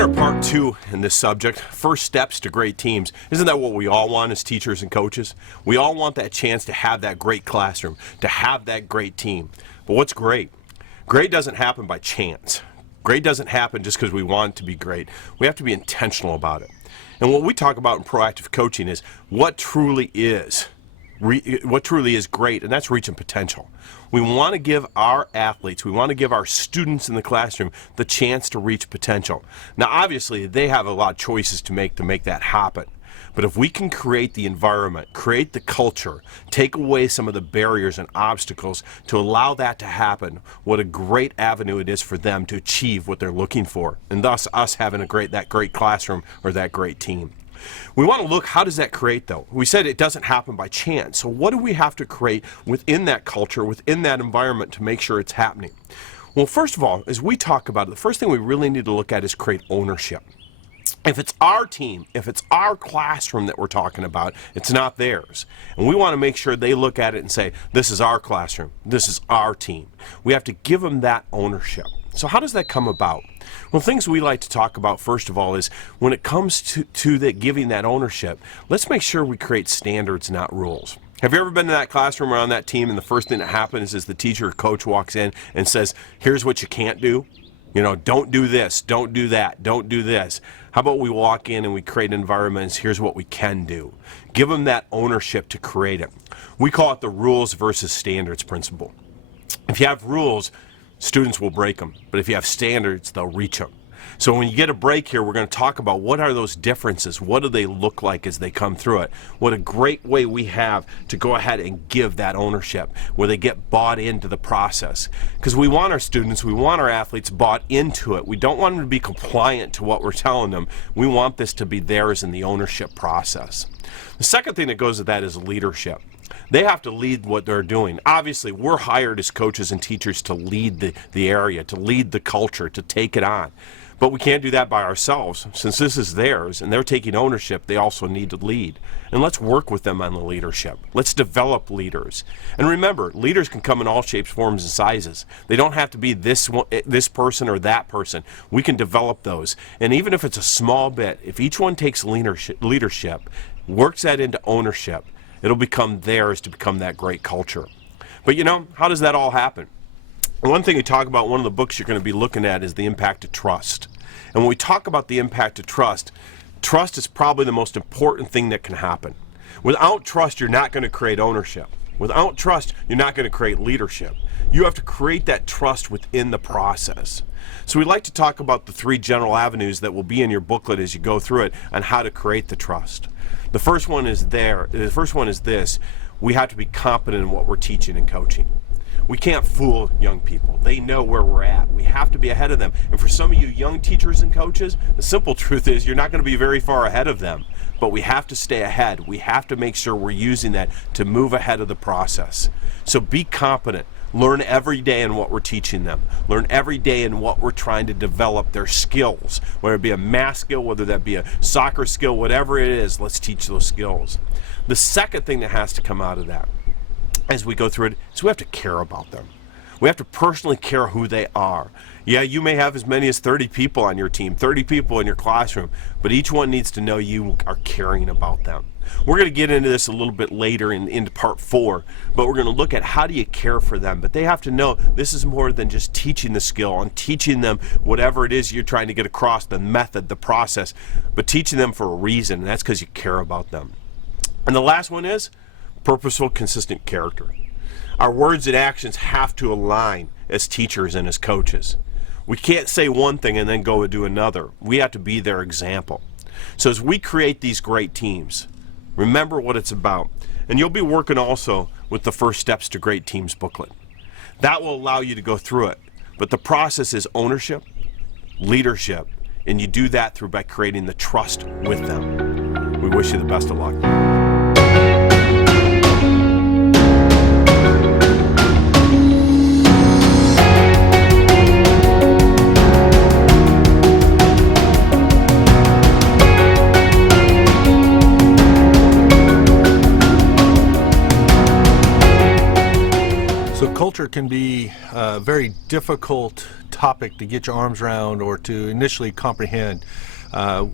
In our part 2 in this subject, first steps to great teams. Isn't that what we all want as teachers and coaches? We all want that chance to have that great classroom, to have that great team. But what's great? Great doesn't happen by chance. Great doesn't happen just because we want it to be great. We have to be intentional about it. And what we talk about in proactive coaching is what truly is great, and that's reaching potential. We want to give our athletes, we want to give our students in the classroom the chance to reach potential. Now, obviously, they have a lot of choices to make that happen. But if we can create the environment, create the culture, take away some of the barriers and obstacles to allow that to happen, what a great avenue it is for them to achieve what they're looking for, and thus us having that great classroom or that great team. We want to look, how does that create though? We said it doesn't happen by chance. So what do we have to create within that culture, within that environment to make sure it's happening? Well, first of all, as we talk about it, the first thing we really need to look at is create ownership. If it's our team, if it's our classroom that we're talking about, it's not theirs. And we want to make sure they look at it and say, this is our classroom, this is our team. We have to give them that ownership. So how does that come about? Well, things we like to talk about, first of all, is when it comes to giving that ownership, let's make sure we create standards, not rules. Have you ever been in that classroom or on that team and the first thing that happens is the teacher or coach walks in and says, here's what you can't do? You know, don't do this, don't do that, don't do this. How about we walk in and we create environments, here's what we can do. Give them that ownership to create it. We call it the rules versus standards principle. If you have rules, students will break them, but if you have standards, they'll reach them. So when you get a break here, we're going to talk about what are those differences, what do they look like as they come through it. What a great way we have to go ahead and give that ownership, where they get bought into the process. Because we want our students, we want our athletes bought into it. We don't want them to be compliant to what we're telling them. We want this to be theirs in the ownership process. The second thing that goes with that is leadership. They have to lead what they're doing. Obviously, we're hired as coaches and teachers to lead the area, to lead the culture, to take it on. But we can't do that by ourselves. Since this is theirs and they're taking ownership, they also need to lead. And let's work with them on the leadership. Let's develop leaders. And remember, leaders can come in all shapes, forms, and sizes. They don't have to be this person or that person. We can develop those. And even if it's a small bit, if each one takes leadership, works that into ownership, it'll become theirs to become that great culture. But you know, how does that all happen? One thing we talk about, one of the books you're going to be looking at is the impact of trust. And when we talk about the impact of trust, trust is probably the most important thing that can happen. Without trust, you're not going to create ownership. Without trust, you're not going to create leadership. You have to create that trust within the process. So we like to talk about the 3 general avenues that will be in your booklet as you go through it on how to create the trust. The first one is this: we have to be competent in what we're teaching and coaching. We can't fool young people. They know where we're at. We have to be ahead of them. And for some of you young teachers and coaches, the simple truth is you're not going to be very far ahead of them. But we have to stay ahead. We have to make sure we're using that to move ahead of the process. So be competent. Learn every day in what we're teaching them. Learn every day in what we're trying to develop their skills. Whether it be a math skill, whether that be a soccer skill, whatever it is, let's teach those skills. The second thing that has to come out of that as we go through it is we have to care about them. We have to personally care who they are. Yeah, you may have as many as 30 people on your team, 30 people in your classroom, but each one needs to know you are caring about them. We're going to get into this a little bit later into part 4, but we're going to look at how do you care for them. But they have to know this is more than just teaching the skill and teaching them whatever it is you're trying to get across, the method, the process, but teaching them for a reason, and that's because you care about them. And the last one is purposeful, consistent character. Our words and actions have to align as teachers and as coaches. We can't say one thing and then go and do another. We have to be their example. So as we create these great teams, remember what it's about. And you'll be working also with the First Steps to Great Teams booklet. That will allow you to go through it. But the process is ownership, leadership, and you do that by creating the trust with them. We wish you the best of luck. So culture can be a very difficult topic to get your arms around or to initially comprehend.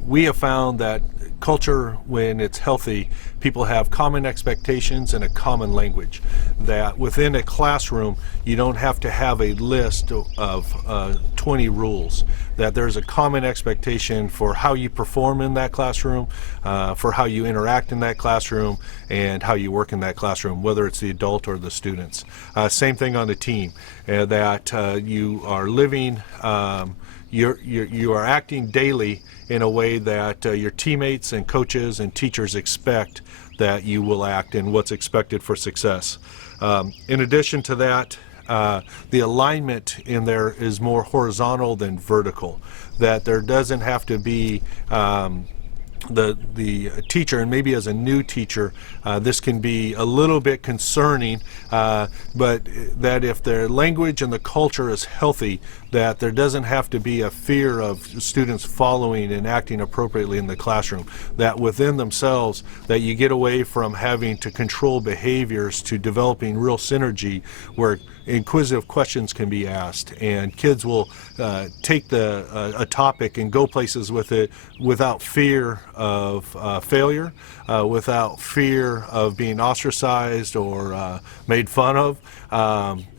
We have found that culture, when it's healthy, people have common expectations and a common language. That within a classroom, you don't have to have a list of 20 rules. That there's a common expectation for how you perform in that classroom, for how you interact in that classroom, and how you work in that classroom, whether it's the adult or the students. Same thing on the team, that you are living, you are acting daily in a way that your teammates and coaches and teachers expect that you will act and what's expected for success. In addition to that, the alignment in there is more horizontal than vertical, that there doesn't have to be the teacher, and maybe as a new teacher, this can be a little bit concerning, but that if their language and the culture is healthy, that there doesn't have to be a fear of students following and acting appropriately in the classroom, that within themselves, that you get away from having to control behaviors to developing real synergy where inquisitive questions can be asked, and kids will take a topic and go places with it without fear of failure, without fear of being ostracized or made fun of,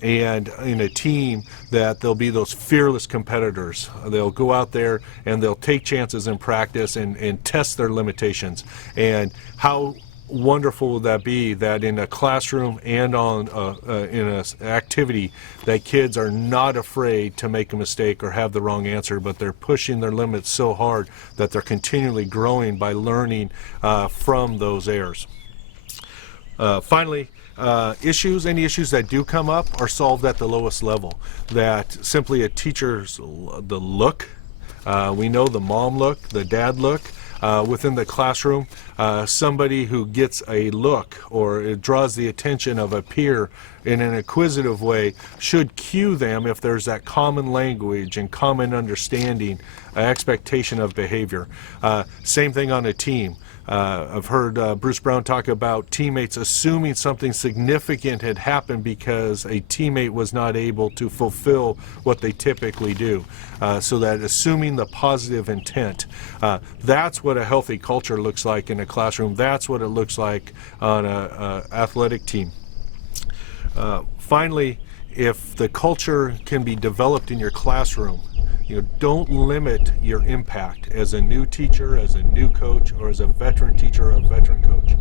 and in a team that there'll be those fearless competitors. They'll go out there and they'll take chances in practice and test their limitations. And how wonderful would that be that in a classroom and on in an activity that kids are not afraid to make a mistake or have the wrong answer, but they're pushing their limits so hard that they're continually growing by learning from those errors. Finally, any issues that do come up are solved at the lowest level. That simply a teacher's the look, we know the mom look, the dad look, within the classroom, somebody who gets a look or it draws the attention of a peer in an inquisitive way should cue them if there's that common language and common understanding, expectation of behavior. Same thing on a team. I've heard Bruce Brown talk about teammates assuming something significant had happened because a teammate was not able to fulfill what they typically do. So that assuming the positive intent, that's what a healthy culture looks like in a classroom. That's what it looks like on an athletic team. Finally, if the culture can be developed in your classroom, don't limit your impact as a new teacher, as a new coach, or as a veteran teacher or a veteran coach.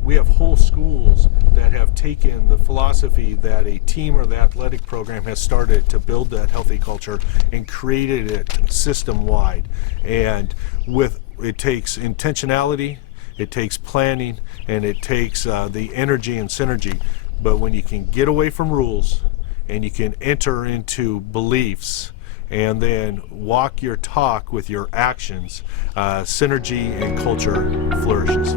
We have whole schools that have taken the philosophy that a team or the athletic program has started to build that healthy culture and created it system-wide. And it takes intentionality, it takes planning, and it takes the energy and synergy. But when you can get away from rules and you can enter into beliefs and then walk your talk with your actions, synergy and culture flourishes.